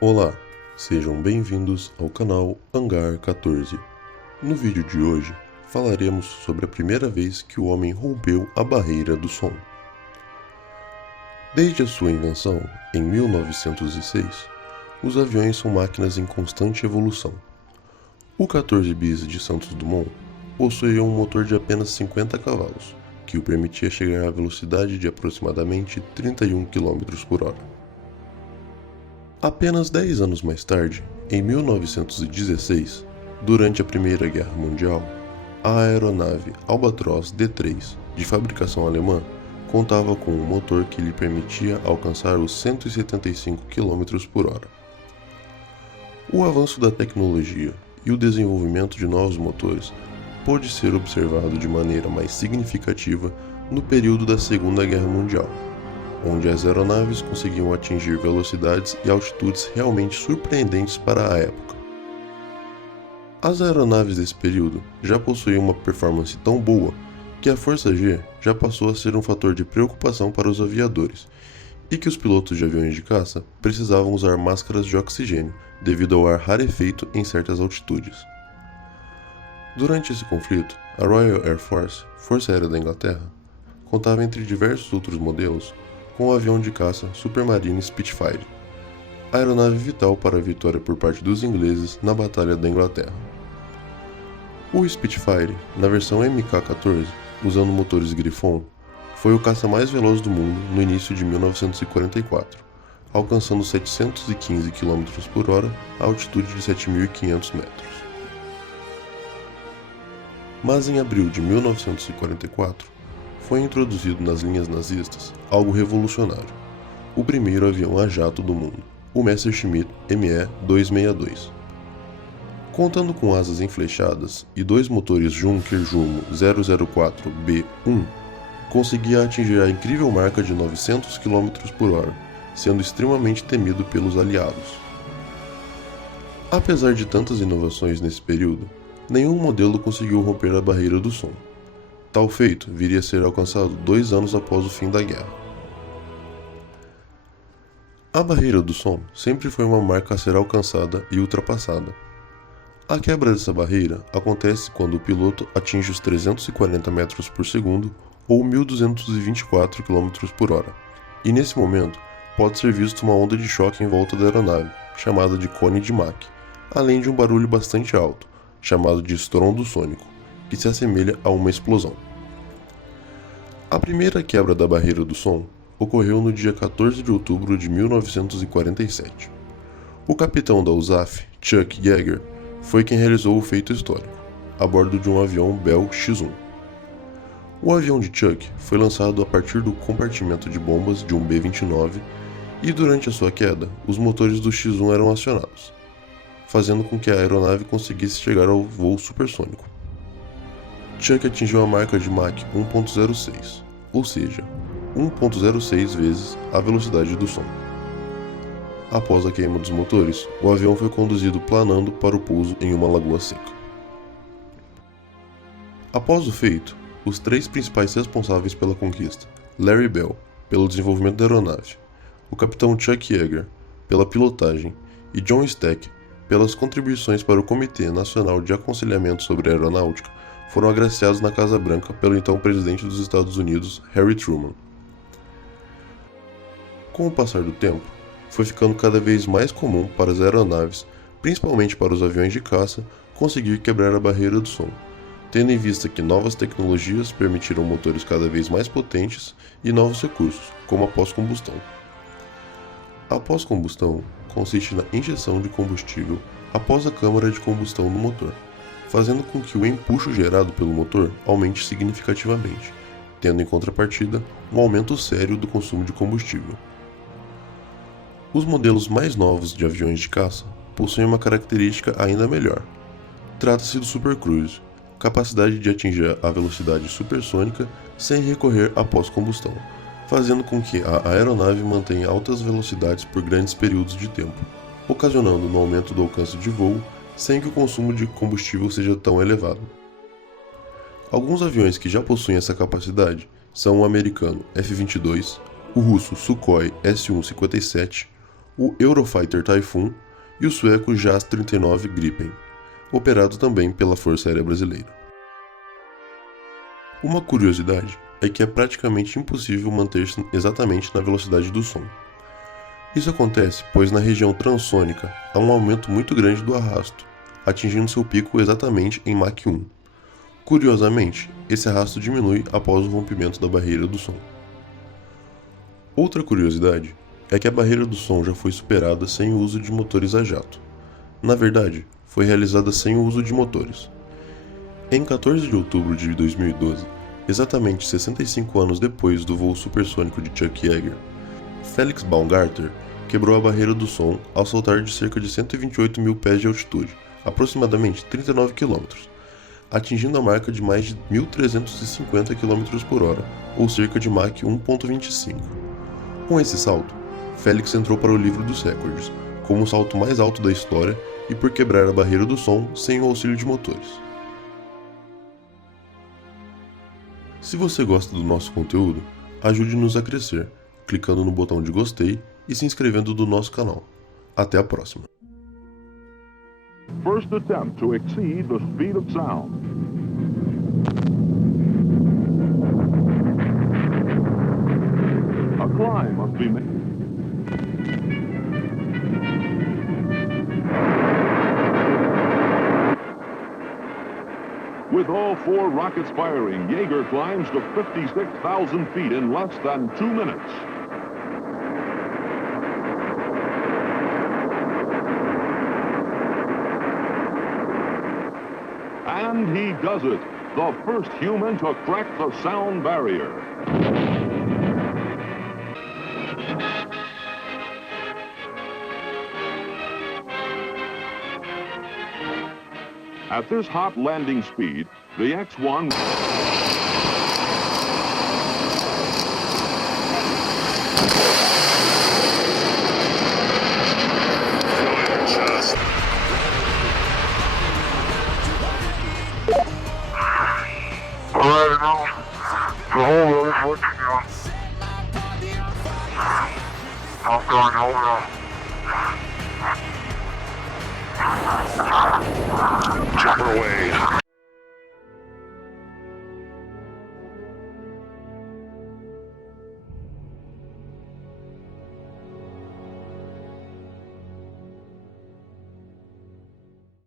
Olá, sejam bem-vindos ao canal Hangar 14. No vídeo de hoje, falaremos sobre a primeira vez que o homem rompeu a barreira do som. Desde a sua invenção, em 1906, os aviões são máquinas em constante evolução. O 14 bis de Santos Dumont possuía um motor de apenas 50 cavalos, que o permitia chegar à velocidade de aproximadamente 31 km por hora. Apenas 10 anos mais tarde, em 1916, durante a Primeira Guerra Mundial, a aeronave Albatros D3, de fabricação alemã, contava com um motor que lhe permitia alcançar os 175 km por hora. O avanço da tecnologia e o desenvolvimento de novos motores pôde ser observado de maneira mais significativa no período da Segunda Guerra Mundial, onde as aeronaves conseguiam atingir velocidades e altitudes realmente surpreendentes para a época. As aeronaves desse período já possuíam uma performance tão boa que a Força G já passou a ser um fator de preocupação para os aviadores, e que os pilotos de aviões de caça precisavam usar máscaras de oxigênio devido ao ar rarefeito em certas altitudes. Durante esse conflito, a Royal Air Force, Força Aérea da Inglaterra, contava entre diversos outros modelos com o avião de caça Supermarine Spitfire, a aeronave vital para a vitória por parte dos ingleses na Batalha da Inglaterra. O Spitfire, na versão Mk-14, usando motores Griffon, foi o caça mais veloz do mundo no início de 1944, alcançando 715 km por hora a altitude de 7.500 metros. Mas em abril de 1944, foi introduzido nas linhas nazistas algo revolucionário: o primeiro avião a jato do mundo, o Messerschmitt Me-262. Contando com asas enflechadas e dois motores Junker Jumo 004B1, conseguia atingir a incrível marca de 900 km por hora, sendo extremamente temido pelos aliados. Apesar de tantas inovações nesse período, nenhum modelo conseguiu romper a barreira do som. Tal feito viria a ser alcançado 2 anos após o fim da guerra. A barreira do som sempre foi uma marca a ser alcançada e ultrapassada. A quebra dessa barreira acontece quando o piloto atinge os 340 metros por segundo ou 1.224 km por hora, e nesse momento pode ser visto uma onda de choque em volta da aeronave, chamada de cone de Mach, além de um barulho bastante alto, chamado de estrondo sônico, que se assemelha a uma explosão. A primeira quebra da barreira do som ocorreu no dia 14 de outubro de 1947. O capitão da USAF, Chuck Yeager, foi quem realizou o feito histórico, a bordo de um avião Bell X-1. O avião de Chuck foi lançado a partir do compartimento de bombas de um B-29 e durante a sua queda, os motores do X-1 eram acionados, fazendo com que a aeronave conseguisse chegar ao voo supersônico. Chuck atingiu a marca de Mach 1.06, ou seja, 1.06 vezes a velocidade do som. Após a queima dos motores, o avião foi conduzido planando para o pouso em uma lagoa seca. Após o feito, os 3 principais responsáveis pela conquista, Larry Bell, pelo desenvolvimento da aeronave, o capitão Chuck Yeager, pela pilotagem, e John Stack, pelas contribuições para o Comitê Nacional de Aconselhamento sobre Aeronáutica, foram agraciados na Casa Branca pelo então presidente dos Estados Unidos, Harry Truman. Com o passar do tempo, foi ficando cada vez mais comum para as aeronaves, principalmente para os aviões de caça, conseguir quebrar a barreira do som, tendo em vista que novas tecnologias permitiram motores cada vez mais potentes e novos recursos, como a pós-combustão. A pós-combustão consiste na injeção de combustível após a câmara de combustão no motor, fazendo com que o empuxo gerado pelo motor aumente significativamente, tendo em contrapartida um aumento sério do consumo de combustível. Os modelos mais novos de aviões de caça possuem uma característica ainda melhor. Trata-se do Super Cruise, capacidade de atingir a velocidade supersônica sem recorrer à pós-combustão, fazendo com que a aeronave mantenha altas velocidades por grandes períodos de tempo, ocasionando um aumento do alcance de voo sem que o consumo de combustível seja tão elevado. Alguns aviões que já possuem essa capacidade são o americano F-22, o russo Sukhoi Su-57, o Eurofighter Typhoon e o sueco JAS 39 Gripen, operado também pela Força Aérea Brasileira. Uma curiosidade é que é praticamente impossível manter-se exatamente na velocidade do som. Isso acontece pois na região transônica há um aumento muito grande do arrasto, atingindo seu pico exatamente em Mach 1. Curiosamente, esse arrasto diminui após o rompimento da barreira do som. Outra curiosidade é que a barreira do som já foi superada sem o uso de motores a jato. Na verdade, foi realizada sem o uso de motores. Em 14 de outubro de 2012, exatamente 65 anos depois do voo supersônico de Chuck Yeager, Felix Baumgartner quebrou a barreira do som ao saltar de cerca de 128 mil pés de altitude, aproximadamente 39 km, atingindo a marca de mais de 1.350 km por hora, ou cerca de Mach 1.25. Com esse salto, Felix entrou para o livro dos recordes, como o salto mais alto da história e por quebrar a barreira do som sem o auxílio de motores. Se você gosta do nosso conteúdo, ajude-nos a crescer, clicando no botão de gostei e se inscrevendo no nosso canal. Até a próxima! First attempt to exceed the speed of sound. A climb must be made. With all 4 rockets firing, Yeager climbs to 56,000 feet in less than 2 minutes. And he does it, the first human to crack the sound barrier. At this hot landing speed, the X-1... Alright, now, the whole road is looking on. I'm going over. Jump away.